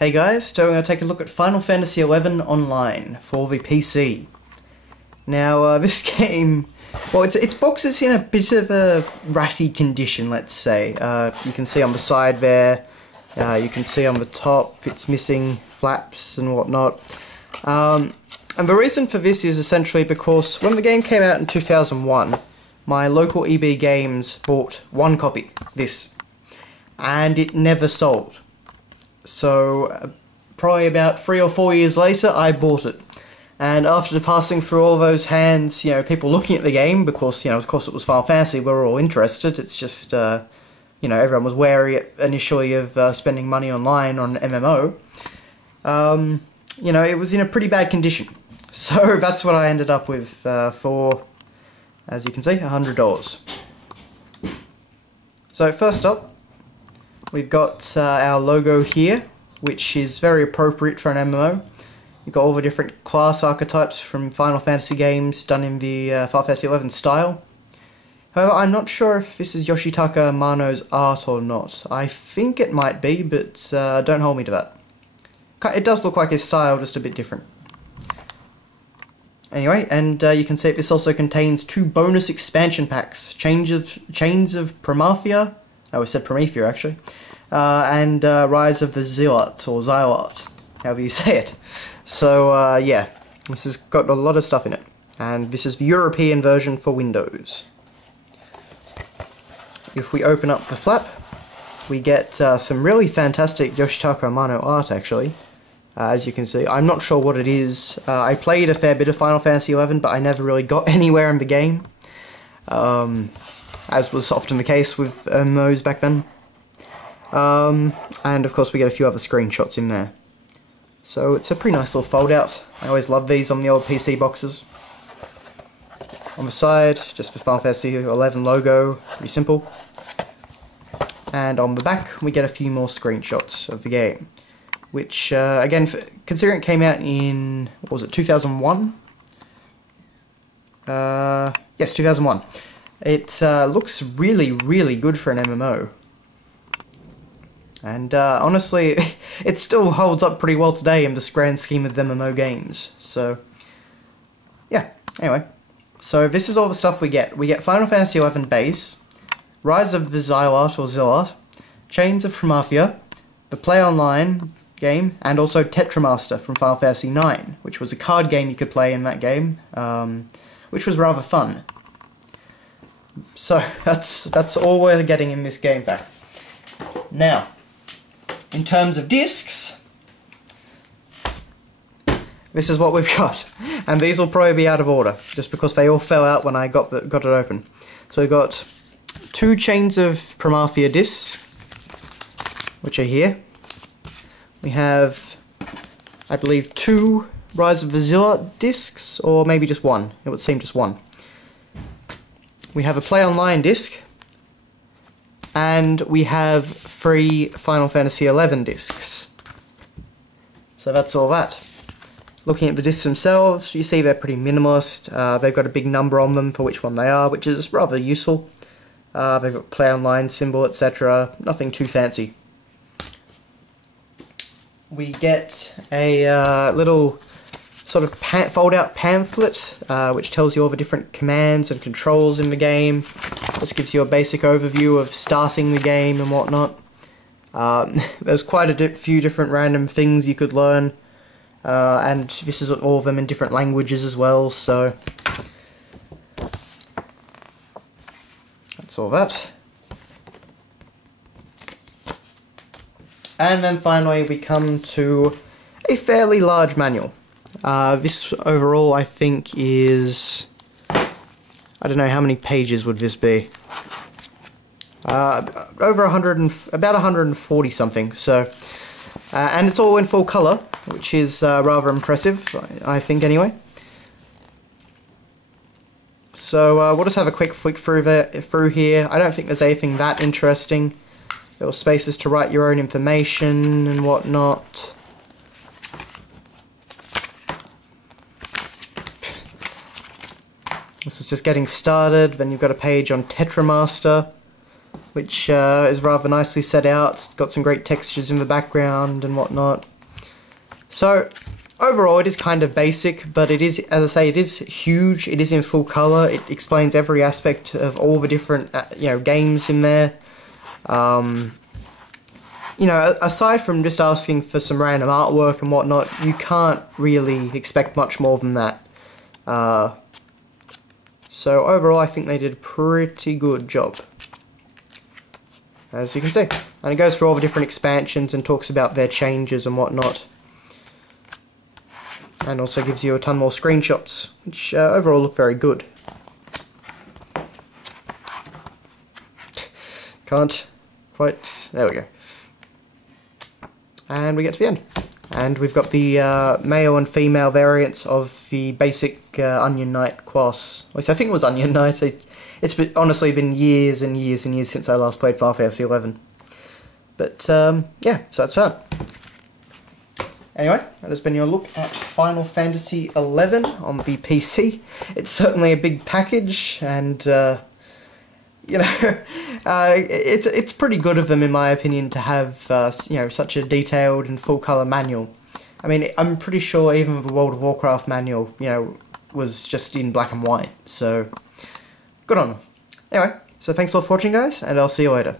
Hey guys, so we're going to take a look at Final Fantasy XI Online for the PC. Now, this game, well, its box is in a bit of a ratty condition, let's say. You can see on the side there, you can see on the top, it's missing flaps and whatnot. And the reason for this is essentially because when the game came out in 2001, my local EB Games bought one copy, this, and it never sold. So, probably about 3 or 4 years later, I bought it. And after passing through all those hands, you know, people looking at the game, because, you know, of course it was Final Fantasy, we were all interested, it's just, you know, everyone was wary initially of spending money online on an MMO. You know, it was in a pretty bad condition. So that's what I ended up with for, as you can see, $100. So first up, we've got our logo here, which is very appropriate for an MMO. You've got all the different class archetypes from Final Fantasy games done in the Final Fantasy XI style. However, I'm not sure if this is Yoshitaka Amano's art or not. I think it might be, but don't hold me to that. It does look like his style, just a bit different. Anyway, and you can see this also contains 2 bonus expansion packs. Chains of Promathia. Oh, I said Promethea, actually. And Rise of the Zealot, or Xylot, however you say it. So, yeah, this has got a lot of stuff in it. And this is the European version for Windows. If we open up the flap, we get some really fantastic Yoshitaka Amano art, actually. As you can see, I'm not sure what it is. I played a fair bit of Final Fantasy XI, but I never really got anywhere in the game. As was often the case with MMOs back then. And of course we get a few other screenshots in there. So it's a pretty nice little fold out. I always love these on the old PC boxes. On the side, just the Final Fantasy XI logo, pretty simple. And on the back we get a few more screenshots of the game. Which, again, considering it came out in, what was it, 2001? Yes, 2001. It looks really, really good for an MMO. And honestly, it still holds up pretty well today in the grand scheme of the MMO games. So, yeah, anyway. So this is all the stuff we get. We get Final Fantasy XI base, Rise of the Xylot or Zilot, Chains of Promathia, the Play Online game, and also Tetramaster from Final Fantasy IX, which was a card game you could play in that game, which was rather fun. So that's all we're getting in this game pack. Now, in terms of discs, this is what we've got, and these will probably be out of order, just because they all fell out when I got it open. So we've got 2 Chains of Promathia discs, which are here. We have, I believe, 2 Rise of the Zealot discs, or maybe just 1. It would seem just 1. We have a Play Online disc, and we have 3 Final Fantasy XI discs. So that's all that. Looking at the discs themselves, you see they're pretty minimalist. They've got a big number on them for which one they are, which is rather useful. They've got Play Online symbol, etc. Nothing too fancy. We get a little sort of fold-out pamphlet, which tells you all the different commands and controls in the game. This gives you a basic overview of starting the game and whatnot. There's quite a few different random things you could learn, and this is all of them in different languages as well, so that's all that. And then finally we come to a fairly large manual. This overall I think is, I don't know, how many pages would this be? Over 100 and, about 140 something, so, and it's all in full colour, which is rather impressive, I think anyway. So we'll just have a quick flick through here. I don't think there's anything that interesting. Little spaces to write your own information and whatnot. This is just getting started. Then you've got a page on Tetramaster. which is rather nicely set out. It's got some great textures in the background and whatnot. So overall it is kind of basic, but it is, as I say, it is huge. It is in full color. It explains every aspect of all the different games in there. Aside from just asking for some random artwork and whatnot, you can't really expect much more than that. So overall I think they did a pretty good job, as you can see. And it goes through all the different expansions and talks about their changes and whatnot. And also gives you a ton more screenshots, which overall look very good. Can't quite... there we go. And we get to the end. And we've got the male and female variants of the basic Onion Knight class. At least I think it was Onion Knight. It's honestly been years and years and years since I last played Final Fantasy XI. But yeah, so that's that. Anyway, that has been your look at Final Fantasy XI on the PC. It's certainly a big package, and it's pretty good of them, in my opinion, to have such a detailed and full color manual. I mean, I'm pretty sure even the World of Warcraft manual, was just in black and white. So good on them. Anyway, so thanks a lot for watching, guys, and I'll see you later.